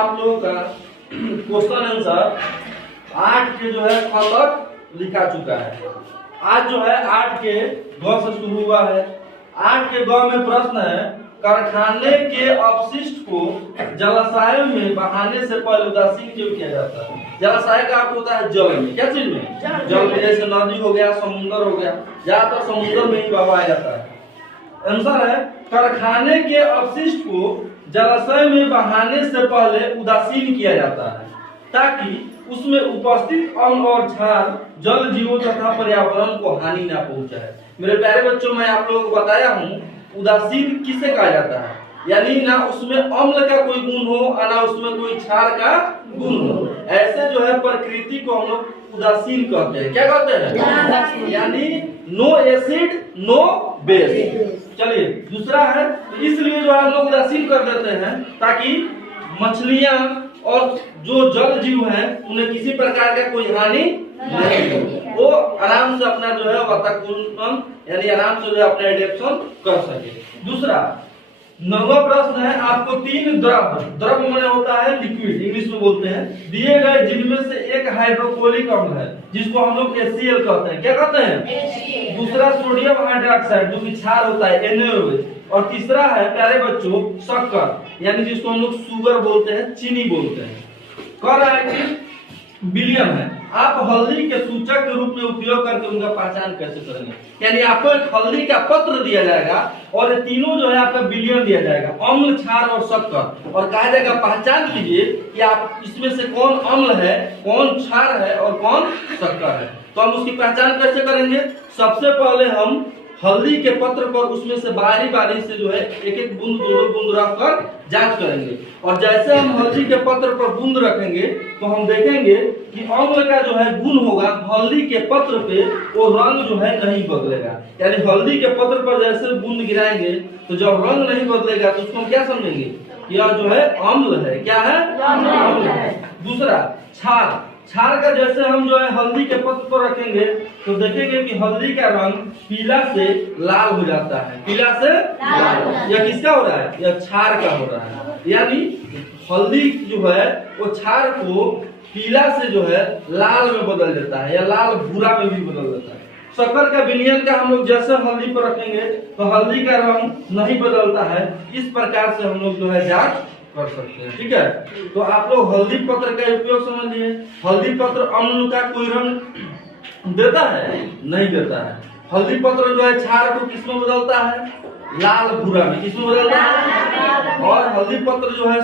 आप लोगों का क्वेश्चन आंसर 8 के जो है ख तक लिखा चुका है। आज जो है 8 के ग से शुरू हुआ है। 8 के ग में प्रश्न है, कारखाने के अपशिष्ट को जलाशय में बहाने से पहले उदासीन क्यों किया जाता है? जलाशय का अर्थ होता है जल में। क्या चीज में? जल में, जैसे नदी हो गया, समुद्र हो गया, ज्यादातर समुद्र में ही बहाया जाता है। आंसर है, कारखाने के अपशिष्ट को जलाशय में बहाने से पहले उदासीन किया जाता है ताकि उसमें उपस्थित अम्ल और क्षार जल जीवों तथा पर्यावरण को हानि न पहुंचाए। मेरे प्यारे बच्चों, मैं आप लोगों को बताया हूँ उदासीन किसे कहा जाता है, यानी ना उसमें अम्ल का कोई गुण हो और ना उसमें कोई क्षार का गुण हो। ऐसे जो है प्रकृति को हम लोग उदासीन कहते हैं। क्या कहते हैं? यानी नो एसिड नो बेस। चलिए दूसरा है, इसलिए जो हम लोग उदासीन कर देते हैं ताकि मछलियां और जो जल जीव हैं उन्हें किसी प्रकार का कोई हानि नहीं हो, वो आराम से अपना जो है वातावरण यानी आराम से जो है अपना एडेप्शन कर सके। दूसरा 9वां प्रश्न है, आपको 3 द्रव माने होता है लिक्विड, इंग्लिश में बोलते हैं, दिए गए जिनमें से एक हाइड्रोक्लोरिक अम्ल है जिसको हम लोग HCl कहते हैं। क्या कहते हैं? दूसरा सोडियम हाइड्रोक्साइड जो कि क्षार होता है NaOH, और तीसरा है प्यारे बच्चों शक्कर, यानी जिसको हम लोग शुगर बोलते हैं, चीनी बोलते हैं। कह रहा है कि विलियम है, आप हल्दी के सूचक के रूप में उपयोग करके उनका पहचान कैसे करेंगे? यानी आपको एक हल्दी का पत्र दिया जाएगा और ये तीनों जो है आपका विलियम दिया जाएगा, अम्ल, क्षार और शक्कर, और कहा जाएगा पहचान कीजिए कि आप इसमें से कौन अम्ल है, कौन क्षार है और कौन शक्कर है। तो हम उसकी पहचान कैसे करेंगे? सबसे पहले हम हल्दी के पत्र पर उसमें से बारी बारी से जो है एक एक बूंद दो बूंद रखकर जांच करेंगे, और जैसे हम हल्दी के पत्र पर बूंद रखेंगे तो हम देखेंगे कि अम्ल का जो है गुण होगा हल्दी के पत्र पे, वो रंग जो है नहीं बदलेगा। यानी हल्दी के पत्र पर जैसे बूंद गिराएंगे तो जब रंग नहीं बदलेगा तो उसको हम क्या समझेंगे? यह जो है अम्ल है। क्या है? अम्ल है। दूसरा क्षार, क्षार का जैसे हम जो है हल्दी के पत्र पर रखेंगे तो देखेंगे कि हल्दी का रंग पीला से लाल हो जाता है। पीला से लाल, यह किसका हो रहा है? यह क्षार का हो रहा है। यानी हल्दी जो है वो क्षार को पीला से जो है लाल में बदल देता है या लाल भूरा में भी बदल देता है। शक्कर का विलयन का हम लोग जैसे हल्दी पर रखेंगे तो हल्दी का रंग नहीं बदलता है। इस प्रकार से हम लोग जो है जांच कर सकते हैं। ठीक है, तो आप लोग हल्दी पत्र का उपयोग समझ लिए। हल्दी पत्र अम्ल का कोई रंग देता है? नहीं देता है। हल्दी पत्र जो है क्षार को किसमें बदलता है? लाल भूरा में। किसमें बदलता है? और हल्दी पत्र जो है